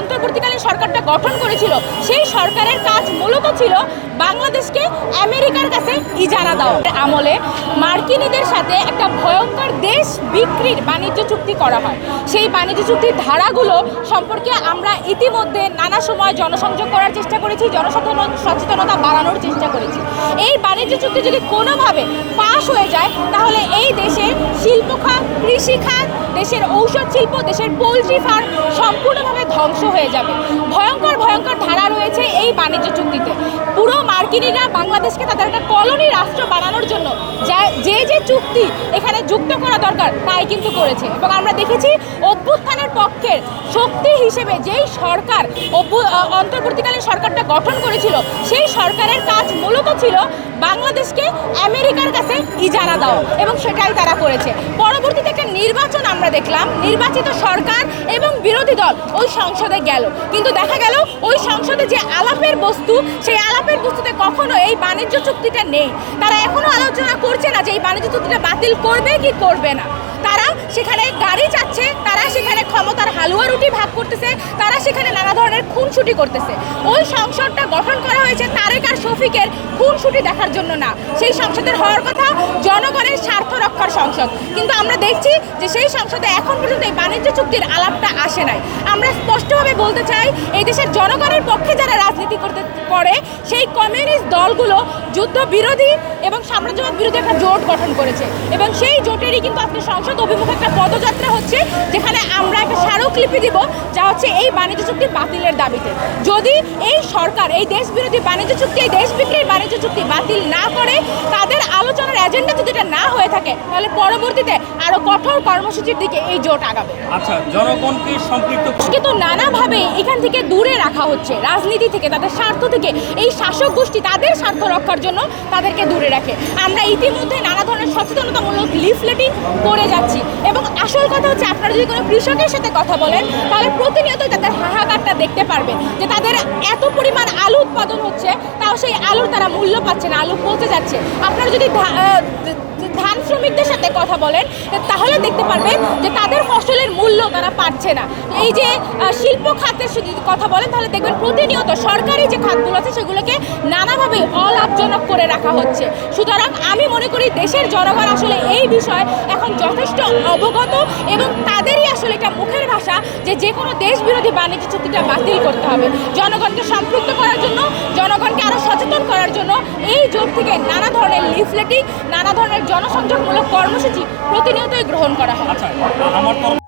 অন্তর্বর্তীকালীন সরকারটা গঠন করেছিল সেই সরকারের কাজ মূলত ছিল বাংলাদেশকে আমেরিকার কাছে ইজারা দেওয়া। আমলে মার্কিনীদের সাথে একটা ভয়ঙ্কর দেশ বিক্রির বাণিজ্য চুক্তি করা হয়। সেই বাণিজ্য চুক্তির ধারাগুলো সম্পর্কে আমরা ইতিমধ্যে নানা সময় জনসংযোগ করার চেষ্টা করেছি, সচেতনতা বাড়ানোর চেষ্টা করেছি। এই বাণিজ্য চুক্তি যদি কোনোভাবে পাশ হয়ে যায় তাহলে এই দেশের শিল্প খাত, কৃষি খাত, দেশের ঔষধ শিল্প, দেশের পোলট্রি ফার্ম সম্পূর্ণভাবে ধ্বংস হয়ে যাবে। ভয়ঙ্কর ভয়ঙ্কর ধারা রয়েছে এই বাণিজ্য চুক্তিতে। পুরো মার্কিনীরা বাংলাদেশকে তাদের একটা কলোনি রাষ্ট্র বানানোর জন্য যে চুক্তি এখানে যুক্ত করা দরকার তাই কিন্তু করেছে। এবং আমরা দেখেছি অভ্যুত্থানের পক্ষের শক্তি হিসেবে যেই সরকার অন্তর্বর্তীকালীন সরকারটা গঠন করেছিল সেই সরকারের কাজ মূলত ছিল বাংলাদেশকে আমেরিকার কাছে ইজারা দেওয়া, এবং সেটাই তারা করেছে। পরবর্তীতে একটা নির্বাচন আমরা দেখলাম, নির্বাচিত সরকার এবং বিরোধী দল ওই সংসদে গেল, কিন্তু দেখা গেল ওই সংসদে যে আলাপের বস্তু সেই আলাপের বস্তুতে কখনো এই বাণিজ্য চুক্তিটা নেই। তারা এখনো আলোচনা করছে না যে এই বাণিজ্য চুক্তিটা বাতিল করবে কি করবে না। তারা সেখানে গাড়ি চাচ্ছে, তারা সেখানে ক্ষমতার হালুয়া রুটি ভাগ করতেছে, তারা সেখানে নানা ধরনের খুনসুটি করতেছে। ওই সংসদটা গঠন করা হয়েছে তারেক আর শফিকের খুনসুটি দেখার জন্য না, সেই সংসদের হওয়ার কথা জনগণের স্বার্থ রক্ষার সংসদ। কিন্তু আমরা দেখছি যে সেই সংসদে এখন পর্যন্ত এই বাণিজ্য চুক্তির আলাপটা আসে নাই। আমরা স্পষ্টভাবে বলতে চাই, এই দেশের জনগণের পক্ষে যারা রাজনীতি করে সেই কমিউনিস্ট দলগুলো যুদ্ধ বিরোধী এবং সাম্রাজ্যবাদ বিরোধী একটা জোট গঠন করেছে, এবং সেই জোটেরই কিন্তু আজকে সংসদ অভিমুখে একটা পদযাত্রা হচ্ছে, যেখানে আমরা একটা স্মারকলিপি দিব যা হচ্ছে এই বাণিজ্য চুক্তি বাতিলের দাবিতে। যদি এই সরকার এই দেশ বিরোধী বাণিজ্য চুক্তি, এই দেশ বিক্রির বাণিজ্য চুক্তি বাতিল না করে, তাদের আলোচনার এজেন্ডা যদি এটা না হয়ে থাকে, তাহলে পরবর্তীতে আরো কঠোর কর্মসূচির দিকে এই জোট আগাবে। আচ্ছা, জনগণকে সম্পৃক্ত কিন্তু নানাভাবে এখান থেকে দূরে রাখা হচ্ছে, রাজনীতি থেকে, তাদের স্বার্থ থেকে। এই শাসক গোষ্ঠী তাদের স্বার্থ রক্ষার জন্য তাদেরকে দূরে রাখে। আমরা ইতিমধ্যে নানা ধরনের সচেতনতামূলক লিফলেটিং করে যাচ্ছি, এবং আসল কথা হচ্ছে আপনারা যদি কোনো কৃষকের সাথে কথা বলেন তাহলে প্রতিনিয়ত তাদের হাহাকারটা দেখতে পারবেন যে তাদের এত পরিমাণ আলু উৎপাদন হচ্ছে, তাও সেই আলুর তারা মূল্য পাচ্ছে না, আলু পচে যাচ্ছে। আপনারা যদি ধান শ্রমিকদের সাথে কথা বলেন তাহলে দেখতে পারবেন যে তাদের ফসলের মূল্য তারা পাচ্ছে না। এই যে শিল্প খাতের যদি কথা বলেন তাহলে দেখবেন প্রতিনিয়ত সরকারি যে খাতগুলো আছে সেগুলোকে নানাভাবে অলাভজনক করে রাখা হচ্ছে। সুতরাং আমি মনে করি দেশের জনগণ আসলে এই বিষয়ে এখন যথেষ্ট অবগত, এবং তাদেরই আসলে এটা মুখের ভাষা যে কোনো দেশ বিরোধী বাণিজ্য চুক্তিটা বাতিল করতে হবে। জনগণকে সম্পৃক্ত করার জন্য, জনগণকে আরও সচেতন করার জন্য এই জোট থেকে নানা ধরনের লিফলেটিং, নানা ধরনের জনসংযোগমূলক কর্মসূচি প্রতিনিয়তই গ্রহণ করা হয়। আচ্ছা, আমার তরফ